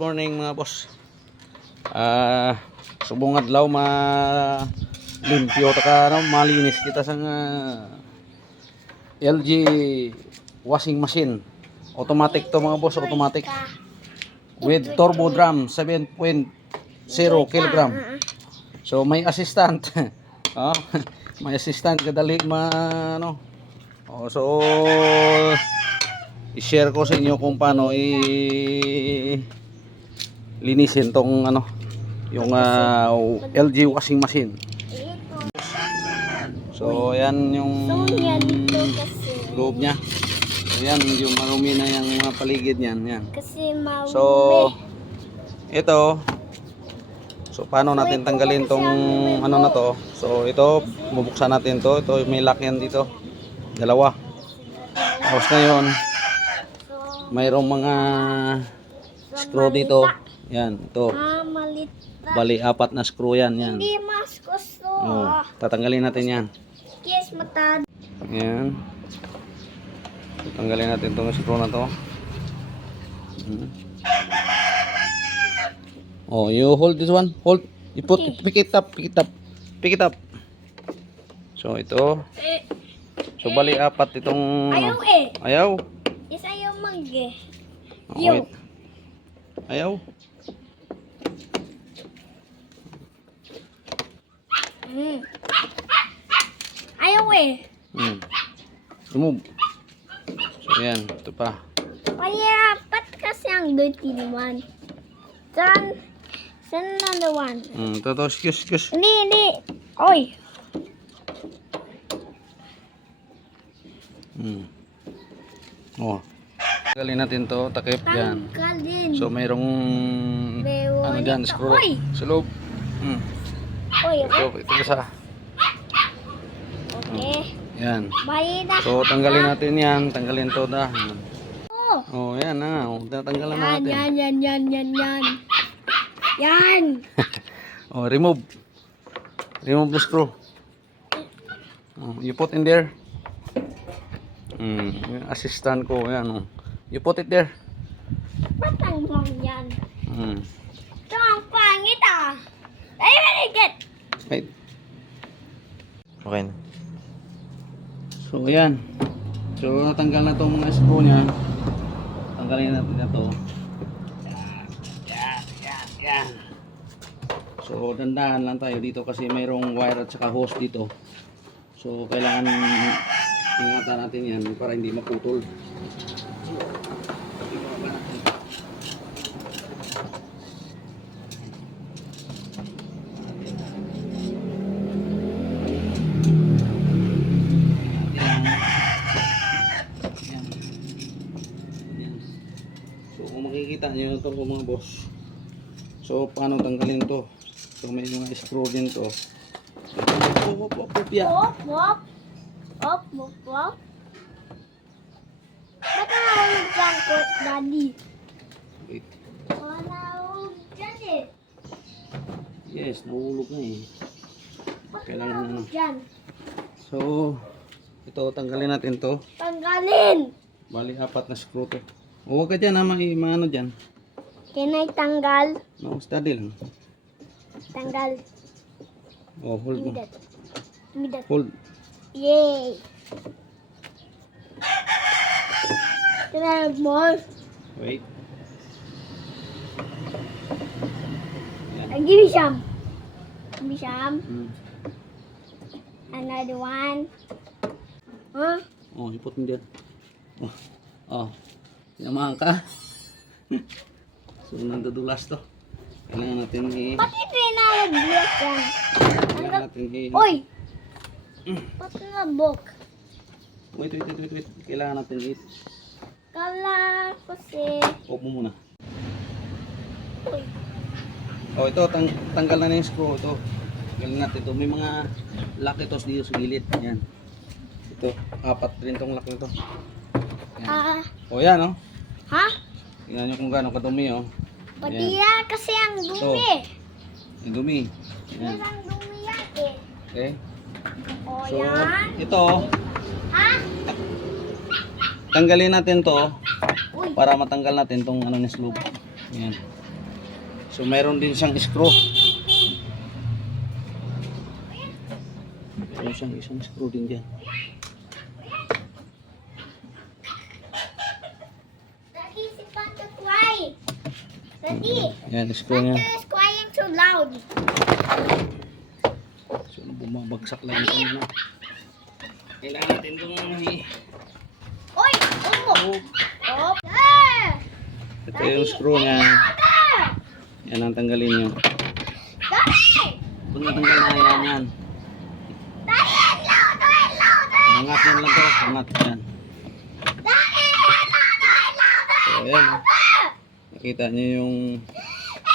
morning mga boss. Subong adlaw limpyo taka malinis kita sa LG washing machine. Automatic to mga boss, automatic. With turbo drum 7.0 kg. So may assistant. May assistant kadali so i-share ko sa inyo kung paano linisin tong yung LG washing machine. So ayan yung loob niya. Ayan yung marumi na yung mga paligid niyan, yan. So ito, so paano natin tanggalin tong na to? So ito, bubuksan natin to. Ito may lock yan dito. Dalawa. Tapos ngayon, mayroong mga screw dito. Yan, ito. Bali, 4 na screw yan. Hindi mas gusto. Tatanggalin natin yan. Yes, matad. Yan. Tatanggalin natin itong screw na to. You hold this one. Hold. You put, pick it up. Pick it up. So, ito. So, bali, 4 itong... Ayaw Ayaw? Yes, ayaw Wait. Ayaw? Ayaw Remove. So, yan. Ito pa. Payapat kasi ang dirty one. Saan another one? Ito. Excuse. Hindi. Oy. Tanggalin natin to, takip yan. Tanggalin. So mayroong dyan, screw sa loob. Oy, Ito isa. okay. Yan. Balida. So tanggalin natin yan, tanggalin to da. Yan na. Tatanggalan natin. Yan. Remove. Remove the screw. You put in there. Yung assistant ko, yan. You put it there. Ba't ang yan? Ito ang pangit Ay, maligit. Wait. Okay na. So, yan. So, natanggal na itong mga screw niya. Tanggalin natin na ito. Yan. So, dandahan lang tayo dito kasi mayroong wire at saka hose dito. So, kailangan ingatan natin yan para hindi maputol. So kung makikita nyo ito po mga boss, so paano tanggalin to? So may mga screw din to. Wop. Ba't nahulog dyan ko, Daddy? Wait. Nahulog dyan Yes, nahulog na Ba't Kailangan nahulog dyan? So ito, tanggalin natin to. Tanggalin! Bali 4 na screw to. Huwag ka dyan maano dyan. Can I tanggal? No, steady lang. Tanggal. Hold mo. Give me that. Hold. Yay! Can I have more? Wait. Give me some. Another one. Huh? Ipot mo dyan. Sinamahan ka. So, nandudulas to. Kailangan natin Pati pinalaglas yan. Kailangan natin Oy! Pati na book. Wait. Kailangan natin Kala kasi... Opo muna. Uy. Ito, tanggal na yung screw. Ito. Tanggalin natin ito. May mga lock ito dito sa gilid. Yan. Ito. 4 rin itong lock nito. Yan. Yan Ha? Tingnan nyo kung gaano kadumi Pati yan kasi ang dumi. Yung dumi. Yan. Yan ang dumi yan Okay. So, yan. ito. Ha? Tanggalin natin to Uy. para matanggal natin tong niya slope. Yan. So mayroon din siyang screw. Mayroon siyang isang screw din dyan. Daddy, si Pato crying. Daddy, Yan, screw niya. Pato is crying too loud. So bumabagsak lang ito na. Kailangan natin itong Oy! oh, Oh! There! ito yung screw niya. There! Yan ang tanggalin nyo. Daddy! Pag natanggal na yan. Daddy, louder, louder! Angat yan lang to. Angat yan. Daddy, louder, louder! So ayan. Nakita nyo yung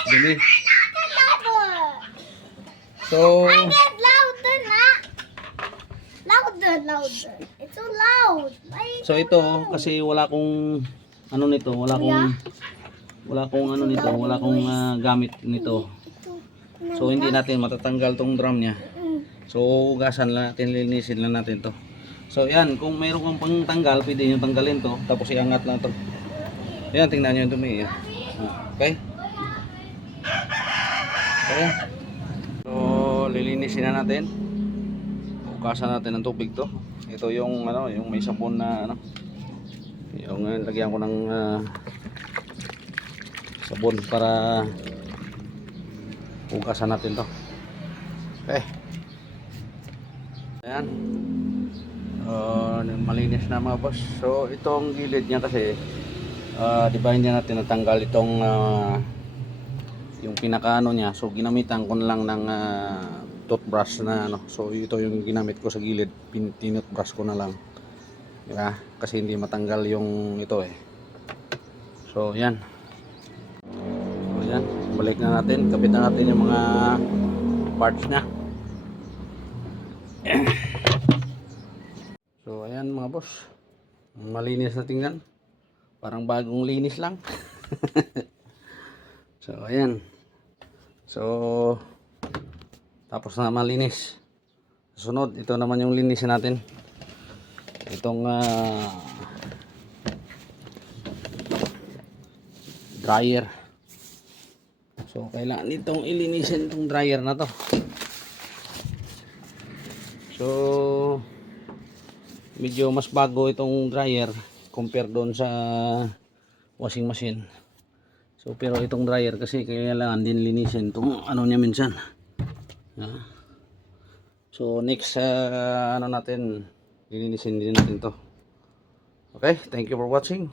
dumi. Louder! So I get louder na! Louder, louder! It's so loud! Why- so ito kasi wala kong ano nito, wala kong ano nito, wala kong gamit nito. So hindi natin matatanggal tong drum niya. So hugasan lang natin, linisin lang natin to. So yan, kung mayroon kang pangtanggal, pwede nyo tanggalin to, tapos iangat lang to. Yan, tingnan nyo yung dumi. Yan. Okay? Okay. So lilinisin na natin. Hugasan natin ng tubig to. Ito yung ano, yung may sabon na ano. Yung lagyan ko ng sabon para hugasan natin to. Okay. Ayan. Malinis na mga boss. So itong gilid niya kasi di ba hindi natin natanggal itong yung pinakaano niya. So ginamitan ko na lang ng toothbrush na ano. So ito yung ginamit ko sa gilid. Tinutbrush ko na lang. Diba? Kasi hindi matanggal yung ito eh. So yan. So yan. Balik na natin. Kapitan natin yung mga parts niya. So ayan mga boss. Malinis na tingnan. Parang bagong linis lang. So ayan. So tapos na malinis. Sunod, ito naman yung linisin natin. Itong dryer. So kailangan itong ilinisin itong dryer na to. So medyo mas bago itong dryer compare doon sa washing machine. So pero itong dryer kasi kailangan din linisin itong ano niya minsan. So next ano natin, lilinisin din natin to. Okay, thank you for watching.